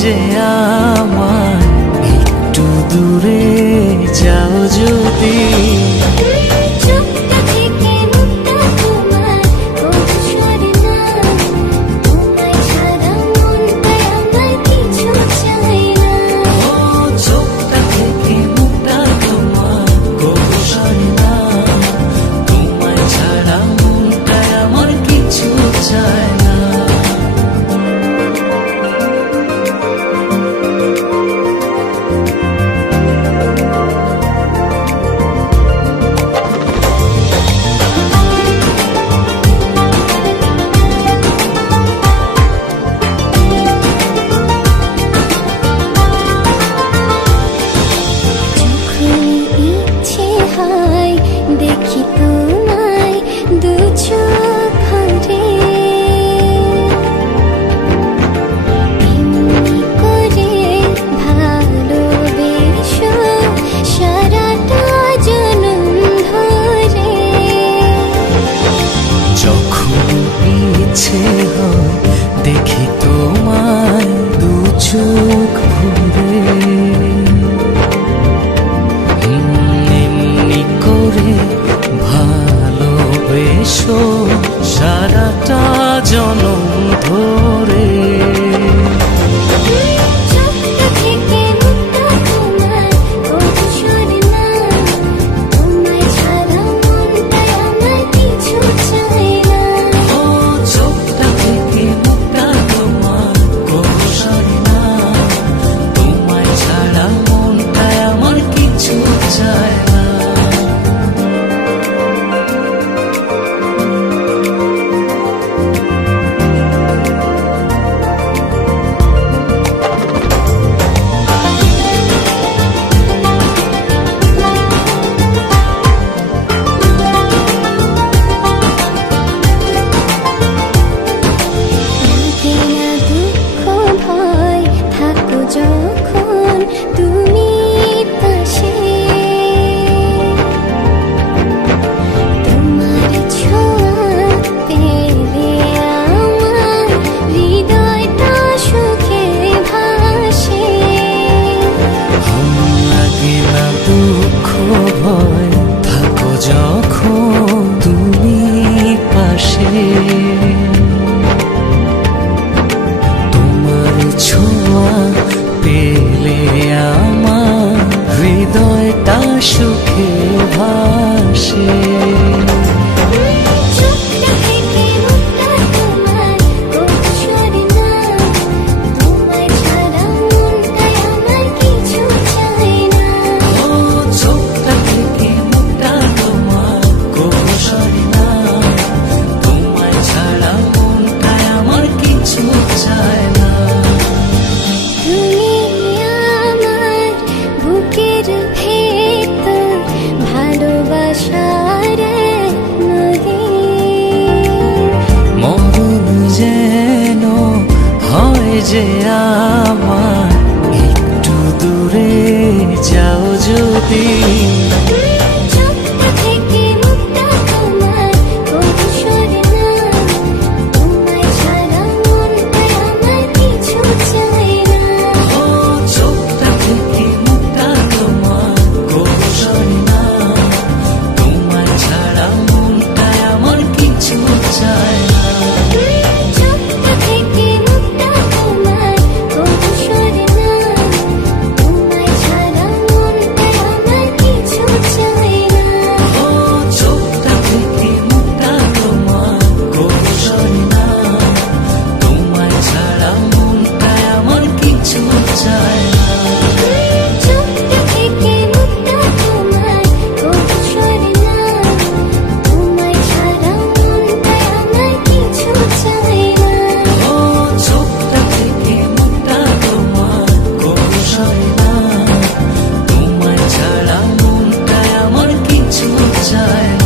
যে আমার একটু দূরে যাও যদি। দেখি তোমায় দু চোখ ভরে, এমনি করে ভালোবেসো সারাটা জনম ধরে। যখন ইচ্ছে হয় দেখি তোমায় দু চোখ ভরে, ভালোবেসো সারাটা জনম ধরে। যখন তুমি পাশে, তোমার ছোঁয়া পেলে আমার হৃদয়টা সুখে ভাসে। লাগে না দুঃখ ভয় থাকো যখন তুমি পাশে, তোমার ছোঁয়া পেলে আমার হৃদয়টা সুখে ভাসে। যে আমার একটু দূরে যাও যদি। Time